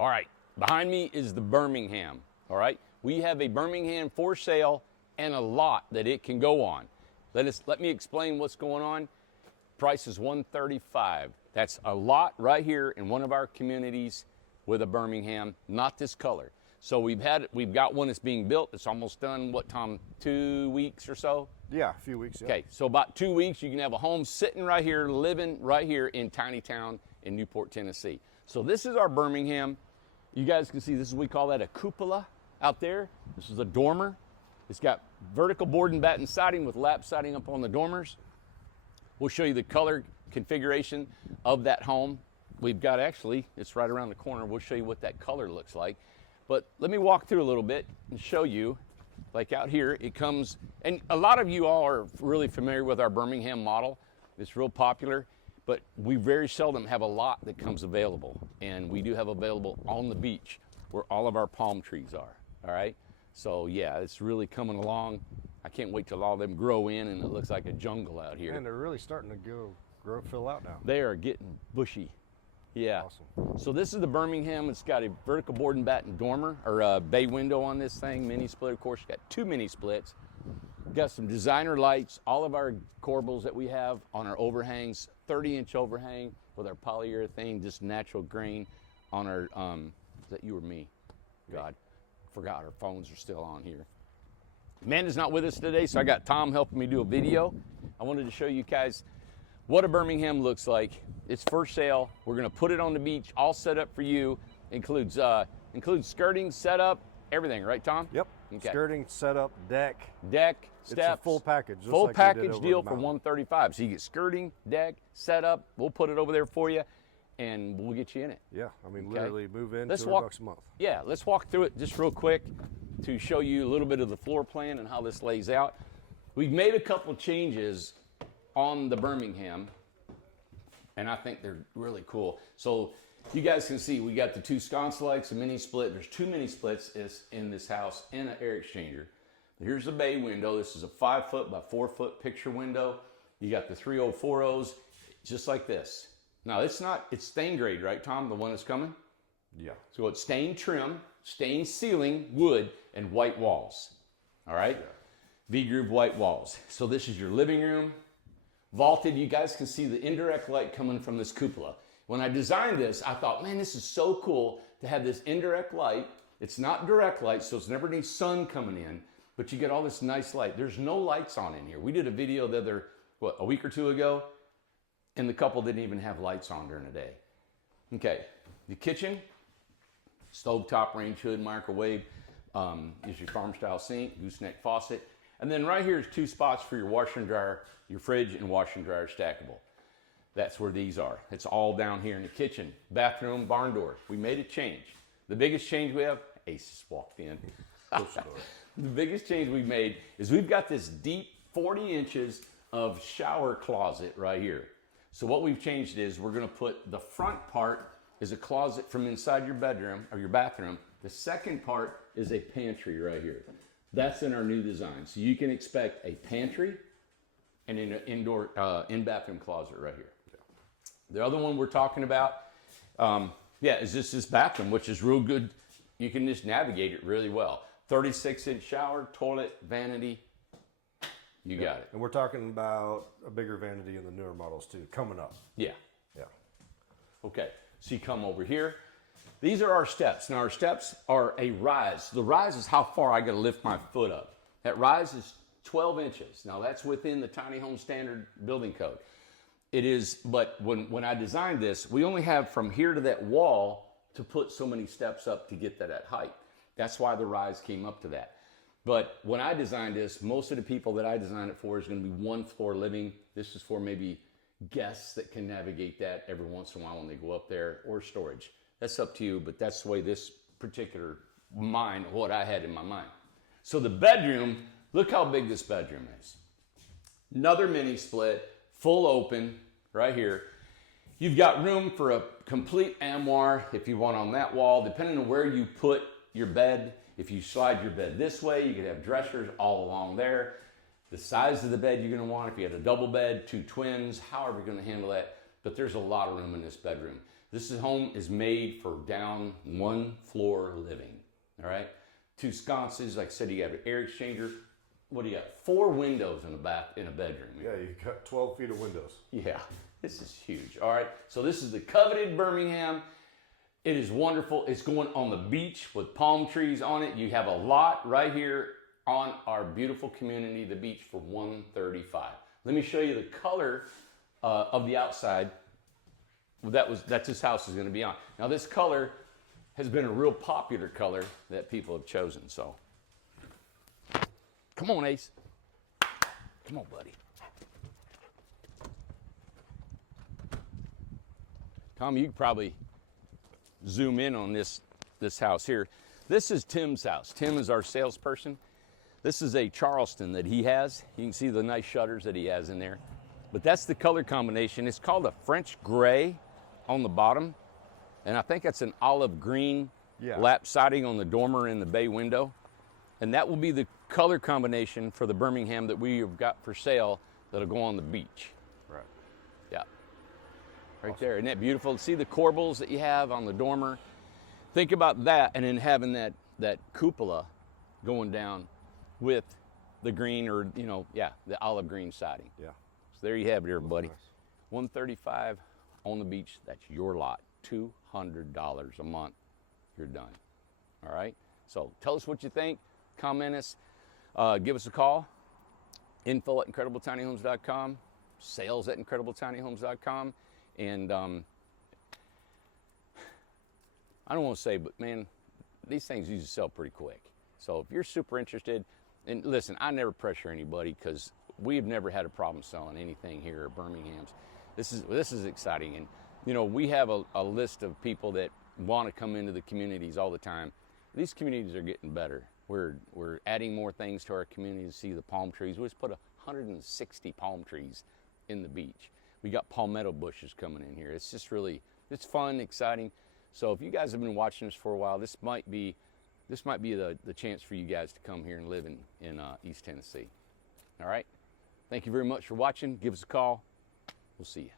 All right, behind me is the Birmingham, all right? We have a Birmingham for sale and a lot that it can go on. Let me explain what's going on. Price is $135. That's a lot right here in one of our communities with a Birmingham, not this color. So we've got one that's being built. It's almost done, what, Tom, 2 weeks or so? Yeah, a few weeks. Yeah. Okay, so about 2 weeks, you can have a home sitting right here, living right here in Tiny Town in Newport, Tennessee. So this is our Birmingham. You guys can see this is, we call that a cupola out there. This is a dormer. It's got vertical board and batten siding with lap siding up on the dormers. We'll show you the color configuration of that home. We've got, actually, it's right around the corner. We'll show you what that color looks like. But let me walk through a little bit and show you, like out here, it comes, and a lot of you all are really familiar with our Birmingham model. It's real popular, but we very seldom have a lot that comes available. And we do have available on the beach where all of our palm trees are, all right? So yeah, it's really coming along. I can't wait till all of them grow in and it looks like a jungle out here. And they're really starting to fill out now. They are getting bushy. Yeah. Awesome. So this is the Birmingham. It's got a vertical board and batten dormer, or a bay window on this thing, mini split. Of course, got 2 mini splits. Got some designer lights. All of our corbels that we have on our overhangs, 30-inch overhang with our polyurethane, just natural grain on our, is that you or me? God, forgot our phones are still on here. Amanda's not with us today, so I got Tom helping me do a video. I wanted to show you guys what a Birmingham looks like. It's for sale. We're gonna put it on the beach, all set up for you. Includes skirting, setup, everything, right, Tom? Yep. Okay. Skirting, setup, deck, steps. It's a full package. Full package deal for $135. So you get skirting, deck, setup. We'll put it over there for you, and we'll get you in it. Yeah, I mean, literally move in, $200 a month. Yeah, let's walk through it just real quick to show you a little bit of the floor plan and how this lays out. We've made a couple changes on the Birmingham, and I think they're really cool. So you guys can see we got the 2 sconce lights, a mini split. There's 2 mini splits in this house and an air exchanger. Here's the bay window. This is a 5-foot by 4-foot picture window. You got the 3040s, just like this. Now it's stain grade, right, Tom? The one that's coming? Yeah. So it's stain trim, stain ceiling, wood, and white walls. All right? Yeah. V-groove white walls. So this is your living room. Vaulted, you guys can see the indirect light coming from this cupola. When I designed this, I thought, man, this is so cool to have this indirect light. It's not direct light, so it's never any sun coming in, but you get all this nice light. There's no lights on in here. We did a video a week or 2 ago, and the couple didn't even have lights on during the day. Okay, the kitchen, stovetop, range hood, microwave, is your farm style sink, gooseneck faucet. And then right here is 2 spots for your washer and dryer, your fridge and washer and dryer stackable. That's where these are. It's all down here in the kitchen. Bathroom, barn door. We made a change. The biggest change we have, Ace just walked in. The biggest change we've made is we've got this deep 40 inches of shower closet right here. So what we've changed is we're gonna put the front part is a closet from inside your bedroom or your bathroom. The second part is a pantry right here. That's in our new design. So you can expect a pantry and an indoor in-bathroom closet right here. The other one we're talking about, is just this bathroom, which is real good. You can just navigate it really well. 36-inch shower, toilet, vanity. You got it. And we're talking about a bigger vanity in the newer models too, coming up. Yeah. Yeah. Okay, so you come over here. These are our steps. Now our steps are a rise. The rise is how far I gotta lift my foot up. That rise is 12 inches. Now that's within the tiny home standard building code. It is, but when I designed this, we only have from here to that wall to put so many steps up to get that at height. That's why the rise came up to that. But when I designed this, most of the people that I designed it for is gonna be 1 floor living. This is for maybe guests that can navigate that every once in a while when they go up there, or storage. That's up to you, but that's the way this particular what I had in my mind. So the bedroom, look how big this bedroom is. Another mini split, full open, right here. You've got room for a complete armoire if you want on that wall, depending on where you put your bed. If you slide your bed this way, you could have dressers all along there. The size of the bed you're gonna want, if you had a double bed, 2 twins, however you're gonna handle that. But there's a lot of room in this bedroom. This home is made for down one floor living. All right, 2 sconces. Like I said, you have an air exchanger. What do you got? 4 windows in a bedroom. Yeah, you got 12 feet of windows. Yeah, this is huge. All right, so this is the coveted Birmingham. It is wonderful. It's going on the beach with palm trees on it. You have a lot right here on our beautiful community, the beach, for $135. Let me show you the color of the outside. That's this house is going to be on. Now this color has been a real popular color that people have chosen. So come on, Ace. Come on, buddy. Tom, you could probably zoom in on this house here. This is Tim's house. Tim is our salesperson. This is a Charleston that he has. You can see the nice shutters that he has in there. But that's the color combination. It's called a French gray on the bottom. And I think that's an olive green lap siding on the dormer in the bay window. And that will be the color combination for the Birmingham that we have got for sale that'll go on the beach. Right. Yeah. Right there. Isn't that beautiful? See the corbels that you have on the dormer? Think about that, and then having that cupola going down with the green, or the olive green siding. Yeah. So there you have it, everybody. Nice. $135 on the beach. That's your lot. $200 a month. You're done. All right. So tell us what you think. Comment us. Give us a call. info@incredibletinyhomes.com. sales@incredibletinyhomes.com. And I don't want to say, but man, these things usually sell pretty quick. So if you're super interested, and listen, I never pressure anybody because we've never had a problem selling anything here at Birmingham's. This is exciting, and we have a list of people that want to come into the communities all the time. These communities are getting better. We're adding more things to our community to see the palm trees. We just put 160 palm trees in the beach. We got palmetto bushes coming in here. It's just it's fun, exciting. So if you guys have been watching this for a while, this might be the chance for you guys to come here and live in East Tennessee. All right. Thank you very much for watching. Give us a call. We'll see you.